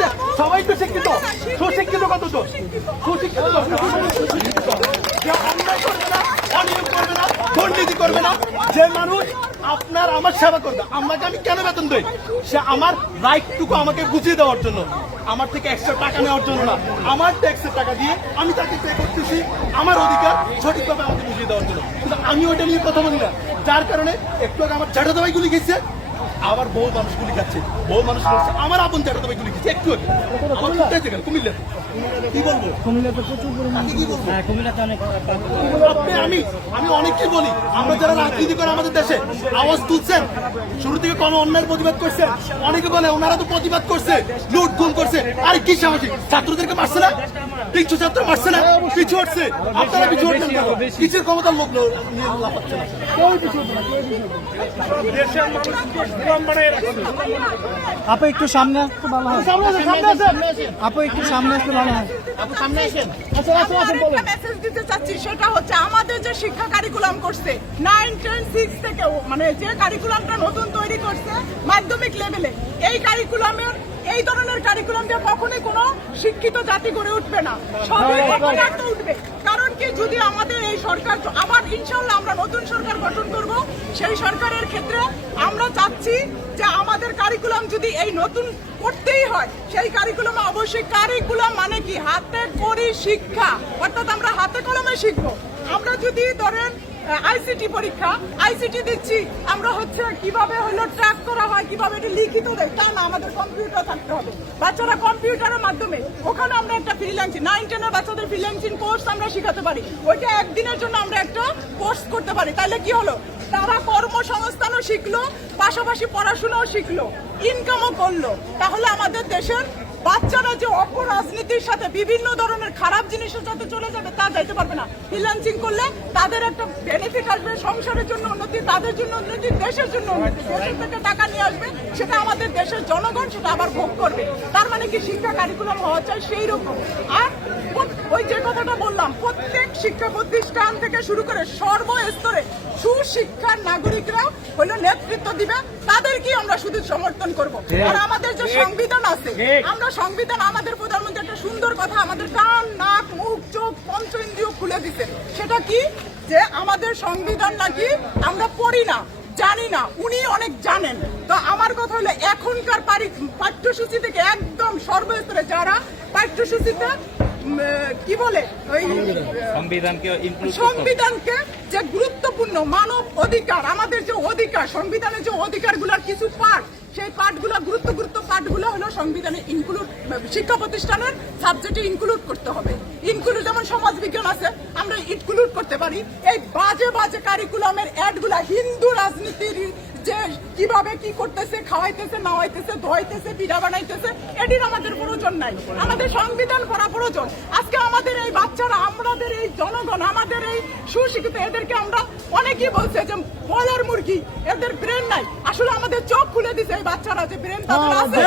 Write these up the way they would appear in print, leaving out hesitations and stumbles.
যে সবাই তো শিক্ষিত, সুশিক্ষিত কতজন, সুশিক্ষিত অন্যায় করবে না, অনিয়ম করবে না, দুর্নীতি করবে না, যে মানুষ আপনার আমার সেবা করবে। আমাকে আমি কেন বেতন দেই? সে আমার রাইটটুকু আমাকে বুঝিয়ে দেওয়ার জন্য, আমার থেকে এক্সট্রা টাকা নেওয়ার জন্য না, আমার ট্যাক্সের টাকা দিয়ে আমি তাকে পে করতেছি আমার অধিকার সঠিকভাবে আমাকে বুঝিয়ে দেওয়ার জন্য। কিন্তু আমি ওইটা নিয়ে কথা বলি না, যার কারণে একটু আগে আমার চ্যাটাতো ভাইগুলি গেছে, আবার বহু মানুষ গুলি খাচ্ছে, বহু মানুষ বলছে আমার আপন চ্যাটাতো ভাইগুলি গেছে একটু আগে আমার কুমিল্লা। কি বলবো, কুমিল্লাতে প্রচুর পরিমাণে কি বলবো, কুমিল্লাতে অনেক আমি অনেককে বলি, আমরা যারা রাজনীতি করে আমাদের দেশে আওয়াজ তুলছেন, শুরু থেকে কোনো অন্যায়ের প্রতিবাদ করছেন, অনেকে বলে ওনারা তো প্রতিবাদ করছে, লুট গুম করছে, আরে কি সামাজিক ছাত্রদেরকে মারছে না, কিছু ছাত্র মারছে না, পিছু হচ্ছে, আপনারা পিছু হচ্ছেন কেন? কিছুর ক্ষমতার লোক নিয়ে লাফাচ্ছে না, কেউ পিছু হচ্ছে না, দেশের মানুষ আপু একটু সামনে আসতে ভালো হয়, আপু একটু সামনে আসতে ভালো হয়, আপু সামনে আসেন। মেসেজ দিতে চাচ্ছি, সেটা হচ্ছে আমাদের যে শিক্ষা কারিকুলাম করছে 9, 10, 6 থেকে, মানে যে কারিকুলামটা নতুন তৈরি করছে মাধ্যমিক লেভেলে, এই কারিকুলামের এই ধরনের কারিকুলাম দিয়ে কখনোই কোনো শিক্ষিত জাতি গড়ে উঠবে না, সবই অপরাধ উঠবে। কারণ কি, যদি আমাদের এই সরকার আবার ইনশাল্লাহ আমরা নতুন সরকার গঠন করব, সেই সরকারের ক্ষেত্রে আমরা চাচ্ছি যে আমাদের কারিকুলাম যদি এই নতুন করতেই হয়, সেই কারিকুলামে অবশ্যই কারিকুলাম মানে কি হাতে করি শিক্ষা, অর্থাৎ আমরা হাতে কলমে শিখবো। আমরা যদি ধরেন আইসিটি পরীক্ষা, আইসিটি দিচ্ছি, আমরা হচ্ছে কিভাবে হলো ট্র্যাক করা হয়, কিভাবে এটা লিখিত দেয়, তা না, আমাদের কম্পিউটার থাকতে হবে। বাচ্চারা কম্পিউটারের মাধ্যমে ওখানে আমরা একটা ফ্রিল্যান্সিং 9, 10 এর বাচ্চাদের ফ্রিল্যান্সিং কোর্স আমরা শিখাতে পারি, ওইটা একদিনের জন্য আমরা একটা কোর্স করতে পারি। তাহলে কি হলো, তারা কর্মসংস্থানও শিখলো, পাশাপাশি পড়াশোনাও শিখলো, ইনকামও করলো। তাহলে আমাদের দেশের বাচ্চারা যে অপরাজনীতির সাথে বিভিন্ন ধরনের খারাপ জিনিসের সাথে চলে যাবে, তা যাইতে পারবে না। ফ্রিল্যান্সিং করলে তাদের একটা বেনিফিট আসবে, সংসারের জন্য উন্নতি, তাদের জন্য উন্নতি, দেশের জন্য উন্নতি, দেশের থেকে টাকা নিয়ে আসবে, সেটা আমাদের দেশের জনগণ সেটা আবার ভোগ করবে। তার মানে কি, শিক্ষা কারিকুলাম হওয়া চাই সেই রকম। আর ওই যে কথাটা বললাম, প্রত্যেক শিক্ষা প্রতিষ্ঠান থেকে শুরু করে সর্বস্তরে সুশিক্ষার নাগরিকরা হলো নেতৃত্ব দিবে, তাদেরকেই আমরা শুধু সমর্থন করব। আর আমাদের যে সংবিধান আছে, আমরা সংবিধান, আমাদের প্রধানমন্ত্রী একটা সুন্দর কথা আমাদের কান, নাক, মুখ, চোখ, পঞ্চ ইন্দ্রিয় খুলে দিতে, সেটা কি, যে আমাদের সংবিধান নাকি আমরা পড়ি না, জানি না, উনি অনেক জানেন। তো আমার কথা হলো, এখনকার পাঠ্যসূচি থেকে একদম সর্বস্তরে যারা পাঠ্যসূচিতে কি বলে, ওই সংবিধানকে যে গুরুত্বপূর্ণ মানব অধিকার, আমাদের যে অধিকার, সংবিধানের যে অধিকারগুলোর কিছু পার্ট, সেই পাঠগুলো গুরুত্ব পাঠগুলো হলো সংবিধানে ইনক্লুড, শিক্ষা প্রতিষ্ঠানের সাবজেক্টে ইনক্লুড করতে হবে। ইনক্লুড যেমন সমাজ বিজ্ঞান আছে, আমরা ইনক্লুড করতে পারি। এই বাজে বাজে কারিকুলামের অ্যাডগুলা হিন্দু রাজনীতির যে কিভাবে কি করতেছে, খাওয়াইতেছে, নাওয়াইতেছে, ধোয়াইতেছে, পিঠা বানাইতেছে, এটির আমাদের প্রয়োজন নাই। আমাদের সংবিধান পড়া প্রয়োজন। আজকে আমাদের এই বাচ্চারা, আমাদের এই জনগণ, আমাদের এই সুশিক্ষিত, এদেরকে আমরা অনেকেই বলছে যে বলার মুরগি, এদের ব্রেন নাই। আসলে আমাদের চোখ খুলে দিছে এই বাচ্চারা যে ব্রেন তাদের আছে।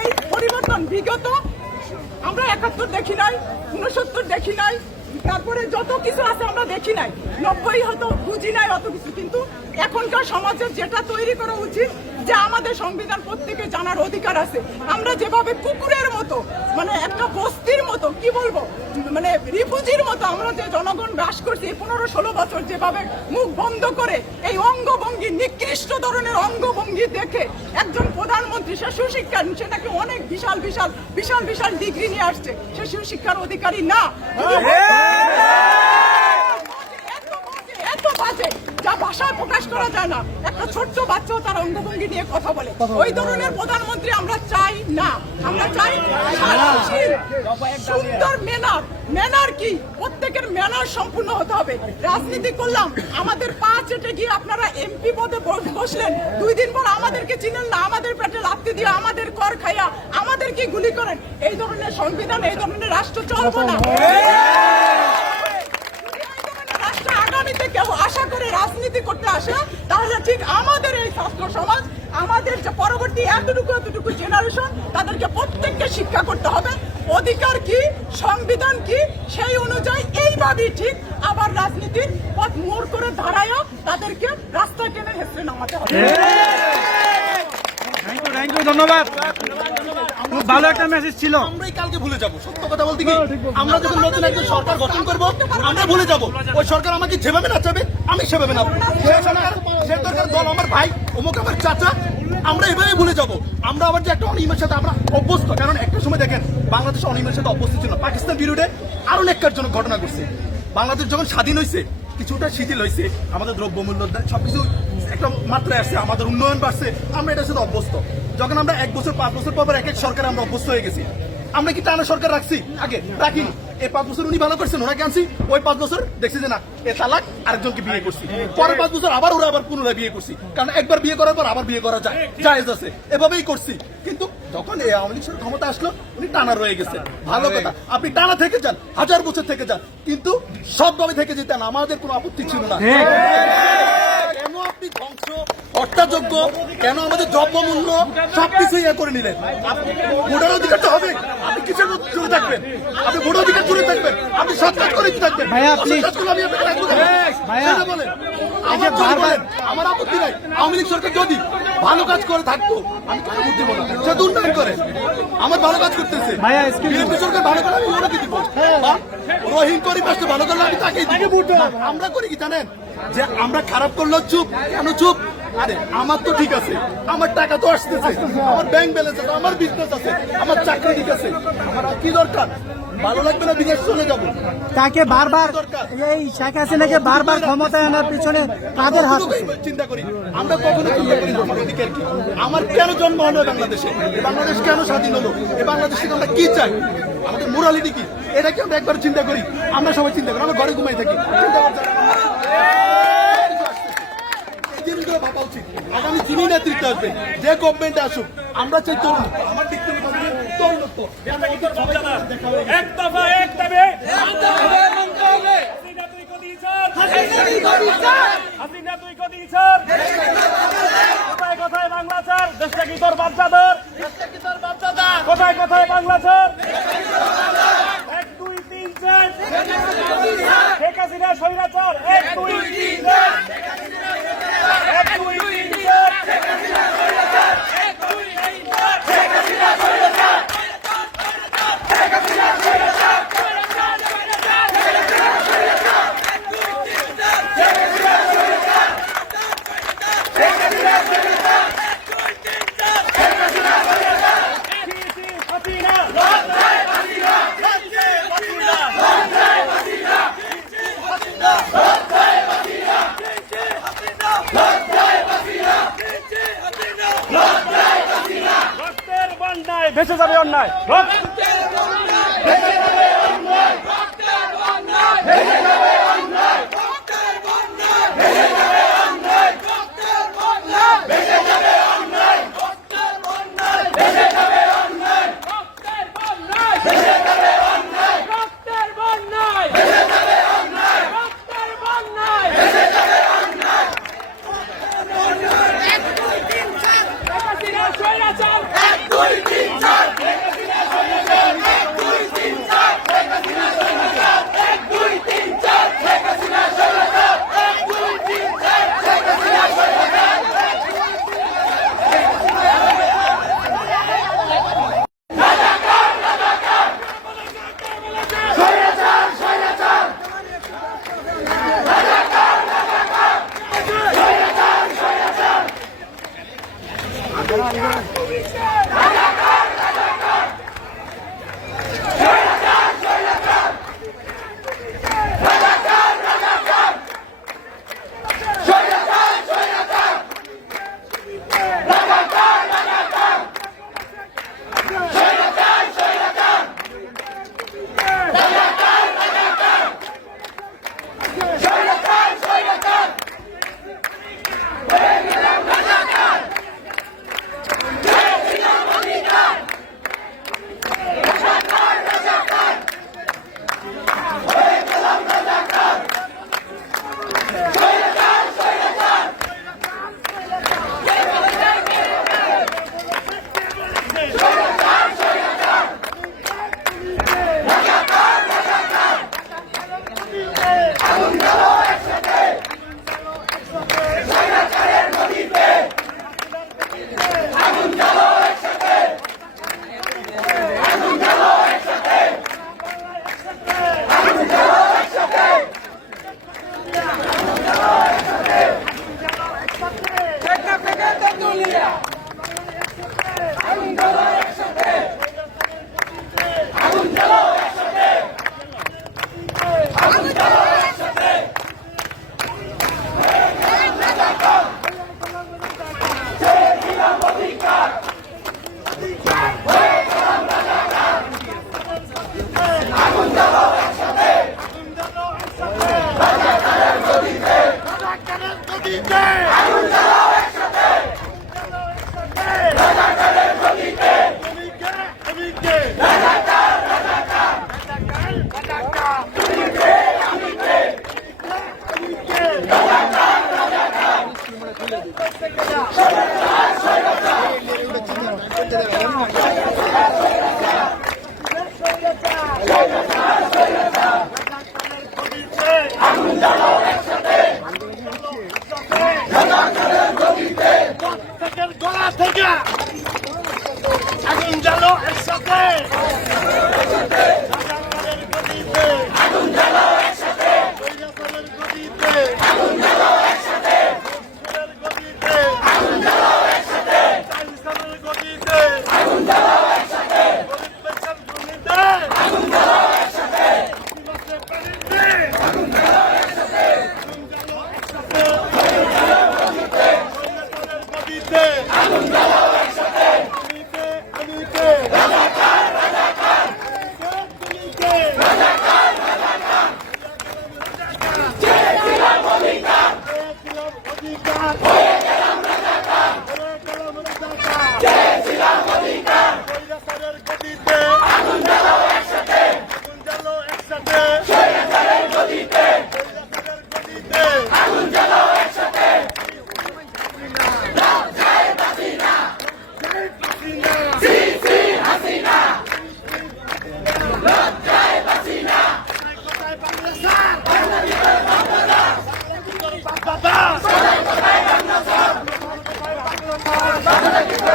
এই পরিবর্তন বিগত আমরা 71 দেখি নাই, 69 দেখি নাই, তারপরে যত কিছু আছে আমরা দেখি নাই, 90 হয়তো বুঝি নাই অত কিছু। কিন্তু এখনকার সমাজের যেটা তৈরি করা উচিত, যে আমাদের সংবিধান প্রত্যেকে জানার অধিকার আছে। আমরা যেভাবে কুকুরের মতো, মানে একটা বস্তির মতো, কি বলবো, মানে রিফিউজির মতো আমরা যে জনগণ বাস করছি 15-16 বছর, যেভাবে মুখ বন্ধ করে এই অঙ্গভঙ্গি, নিকৃষ্ট ধরনের অঙ্গভঙ্গি দেখে একজন প্রধানমন্ত্রী, সে সুশিক্ষার, সেটাকে অনেক বিশাল বিশাল বিশাল বিশাল ডিগ্রি নিয়ে আসছে, সে সুশিক্ষার অধিকারী না। এত বাজে, যা ভাষায় প্রকাশ করা যায় না। একটা ছোট্ট বাচ্চাও তার অঙ্গভঙ্গি নিয়ে কথা বলে। ওই ধরনের প্রধানমন্ত্রী আমরা চাই না। আমরা চাই সুন্দর ম্যানার কি, প্রত্যেকের ম্যানার সম্পূর্ণ হতে হবে। রাজনীতি করলাম, আমাদের পা চেটে গিয়ে আপনারা এমপি পদে বসলেন, 2 দিন পর আমাদেরকে চিনেন না, আমাদের পেটে লাথি দিয়ে, আমাদের কর খাইয়া আমাদেরকে গুলি করেন। এই ধরনের সংবিধান, এই ধরনের রাষ্ট্র চলবে না। আগামীতে কেউ আশা করে রাজনীতি করতে আসে, তাহলে ঠিক আমাদের এই ছাত্র সমাজ, আমাদের যে পরবর্তী এতটুকু জেনারেশন, তাদেরকে প্রত্যেককে শিক্ষা করতে হবে অধিকার কি, সংবিধান কি, সেই অনুযায়ী এইভাবেই ঠিক আবার রাজনীতির পথ মোড় করে দাঁড়ায় তাদেরকে রাস্তায় টেনে হেসড়ে নামাতে হবে। ধন্যবাদ। খুব ভালো একটা মেসেজ ছিল। আমরাই কালকে ভুলে যাব। সত্য কথা বলতে কি, আমরা যখন নতুন একজন সরকার গঠন করব, আমরা ভুলে যাব ওই সরকার আমাকে যেভাবে নাচাবে আমি সেভাবে নাচবো। সে সরকার দল আমার ভাই, অমুক আমার চাচা, আমরা এভাবে ভুলে যাব। আমরা আবার যে একটা অনিয়মের সাথে আমরা অভ্যস্ত, কারণ একটা সময় দেখেন বাংলাদেশ অনিয়মের সাথে অভ্যস্ত ছিল। পাকিস্তান বিরুদ্ধে আরো নেককারজনক ঘটনা ঘটছে। বাংলাদেশ যখন স্বাধীন হয়েছে কিছুটা শিথিল হয়েছে, আমাদের দ্রব্যমূল্য সবকিছু একটা মাত্রায় আসছে, আমাদের উন্নয়ন বাড়ছে, আমরা এটার সাথে অভ্যস্ত। যখন আমরা 1 বছর 5 বছর পর এক এক সরকার আমরা অভ্যস্ত হয়ে গেছি। আমরা কি টানা সরকার রাখছি? আগে রাখিনি। এই 5 বছর উনি ভালো করছেন, ওনাকে আনছি, ওই 5 বছর দেখছি যে না এ তালাক, আরেকজনকে বিয়ে করছি, পরের 5 বছর আবার ওরা আবার পুনরায় বিয়ে করছি, কারণ একবার বিয়ে করার পর আবার বিয়ে করা যায়, জায়েজ আছে, এভাবেই করছি। কিন্তু যখন এই আওয়ামী লীগ সরকার ক্ষমতা আসলো উনি টানা রয়ে গেছে। ভালো কথা, আপনি টানা থেকে যান, 1000 বছর থেকে যান, কিন্তু সবভাবে থেকে যেতেন, আমাদের কোনো আপত্তি ছিল না। কেন আপনি ধ্বংস, হত্যাযোগ্য, কেন আমাদের দ্রব্যমূল্য সবকিছু ইয়ে করে নিলেন? ভোটার অধিকার তো হবে, আপনি কিসের জুড়ে থাকবেন? আপনি ভোটার অধিকার জুড়ে থাকবেন, আপনি সৎকাজ করে থাকবেন। ভাইয়া, please। আমি আপনাকে রাখবো কেন? ভাইয়া। সেটা বলেন। আমার আপত্তি নাই। আওয়ামী লীগ সরকার যদি ভালো কাজ করে থাকতো আমি কেন ভোট দিব না? সে তো উন্নয়ন করে, আমার ভালো কাজ করতেছে। ভাইয়া, excuse me। বিএনপি সরকার ভালো করে আমি ওনাকে দিব। বা রহিম করিম আসতে ভালো করলে আমি তাকেই দিব। আমরা করি কি জানেন, যে আমরা খারাপ করলো চুপ, কেন চুপ? আরে আমার তো ঠিক আছে, আমার টাকা তো আসতেছে, আমার ব্যাংক ব্যালেন্স আছে, আমার বিজনেস আছে, আমার চাকরি ঠিক আছে, আমার আর কি দরকার? ভালো লাগবে না বিদেশ চলে যাবো? তাকে বারবার এই শেখ হাসিনাকে বারবার ক্ষমতায় আনার পিছনে কাদের হাত আছে? চিন্তা করি আমরা, কখনো চিন্তা করি না আমার অধিকার কি, আমার কেন জন্ম হলো বাংলাদেশে, এই বাংলাদেশ কেন স্বাধীন হলো, এই বাংলাদেশ থেকে আমরা কি চাই, আমাদের মোরালিটি কি, এটা কি আমরা একবার চিন্তা করি? আমরা সবাই চিন্তা করি, আমরা ঘরে ঘুমাই থাকি, চিন্তা করতে জিনিসগুলো ভাবা উচিত। আগামী যিনি নেতৃত্ব আসবে, যে গভর্নমেন্টে আসুক, আমরা চাই তরুণ, আমার দিক থেকে তরুণত্ব। এক দফা এক দাবি, হাসিনা তুই কদি ছাড়, হাসিনা তুই কদি ছাড়, কোথায় কোথায় বাংলা ছাড়, দেশটা কি তোর বাচ্চাদের, কোথায় কোথায় বাংলা ছাড়, 1 2 3 4, শেখ হাসিনা স্বৈরাচার, 1 2 3 4, 1 2 3 4, শেখ হাসিনা স্বৈরাচার, 1 2 3 4, শেখ হাসিনা স্বৈরাচার, শেখ হাসিনা স্বৈরাচার, রক্তের বন্যায় ভেসে যাবে অন্যায়, একসাথে আগুন জ্বালাও একসাথে রাজাকারের গদিতে আমি কে রাজাকার রাজাকার রাজাকার আমি কে রাজাকার রাজাকার আগুন জ্বালাও একসাথে রাজাকারের গদিতে প্রত্যেকের গলা থেকে আগুন জ্বালাও একসাথে রাজাকারের গদিতে আগুন জ্বালাও একসাথে রাজাকারের গদিতে আগুন জ্বালাও একসাথে গদিতে আগুন জ্বালাও একসাথে চাইসারের গদিতে আগুন জ্বালাও একসাথে গরিব পেশার গদিতে আগুন জ্বালাও একসাথে দিবসে পানিতে আগুন জ্বালাও একসাথে আগুন জ্বালাও একসাথে রাজাকারের গদিতে আগুন জ্বালাও একসাথে আমি কে রাজাকার রাজাকার তুমি কে রাজাকার রাজাকার চেয়েছিলাম অধিকার হয়ে গেলাম রাজাকার চেয়েছিলাম অধিকার রাজাকারের গদিতে আগুন জ্বালাও একসাথে আগুন জ্বালাও একসাথে রাজাকারের গদিতে রাজাকারের গদিতে আগুন জ্বালাও একসাথে জয় হাসিনা সি সি হাসিনা জয় হাসিনা কোথায় বাংলাদেশ বাংলাদেশ বাংলাদেশ